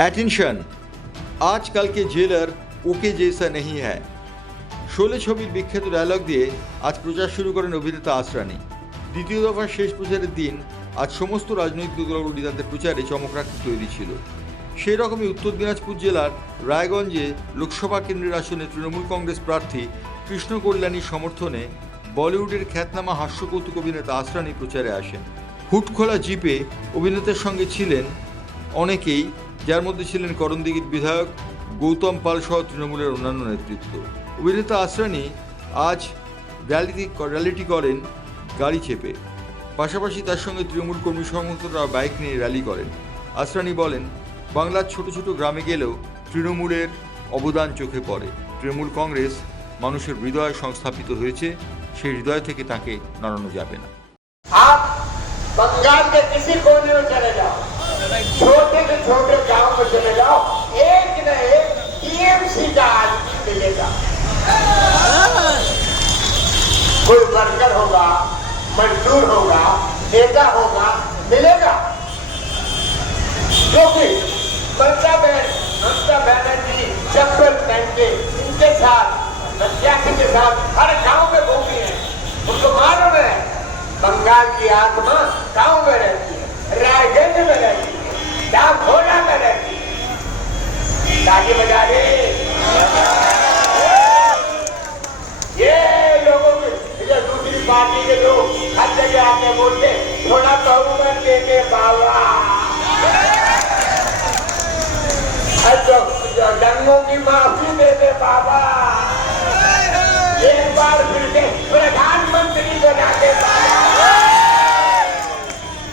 Attention, আজকাল के জেলার ওকে জেসা नहीं है। শোলে ছবির বিখ্যাত ডায়লগ দিয়ে আজ প্রচার শুরু করেন অভিনেতা আসরানি। দ্বিতীয় দফার শেষ প্রচারের দিন আজ সমস্ত রাজনৈতিক দলগুলি তাদের প্রচারে চমক রাখতে তৈরি ছিল। সেই রকমই উত্তর দিনাজপুর জেলার রায়গঞ্জে লোকসভা কেন্দ্রের আসনে তৃণমূল কংগ্রেস প্রার্থী কৃষ্ণ কল্যাণীর সমর্থনে বলিউডের খ্যাতনামা হাস্যকৌতুক অভিনেতা আসরানি প্রচারে আসেন। হুটখোলা জিপে অভিনেতার সঙ্গে ছিলেন অনেকেই, যার মধ্যে ছিলেন করণদিঘির বিধায়ক গৌতম পাল সহ তৃণমূলের অন্যান্য নেতৃত্ব। অভিনেতা আসরানি আজ র্যালিটি করেন গাড়ি চেপে, পাশাপাশি তার সঙ্গে তৃণমূল কর্মী সমর্থকরা বাইক নিয়ে র্যালি করেন। আসরানি বলেন, বাংলার ছোট ছোট গ্রামে গেলেও তৃণমূলের অবদান চোখে পড়ে। তৃণমূল কংগ্রেস মানুষের হৃদয়ে সংস্থাপিত হয়েছে, সেই হৃদয় থেকে তাকে নাড়ানো যাবে না। आप बंगाल के किसी कोने में चले जाओ, छोटे से छोटे गांव में चले जाओ, एक न एक टीएमसी का आदमी मिलेगा। कोई वर्कर होगा, मजदूर होगा, नेता होगा, मिलेगा। क्योंकि ममता बनर्जी चप्पल पहन के इनके साथ प्रत्याशी के साथ हर गांव में घूमी है। उनको मालूम है बंगाल की आत्मा गांव में रहती है, राय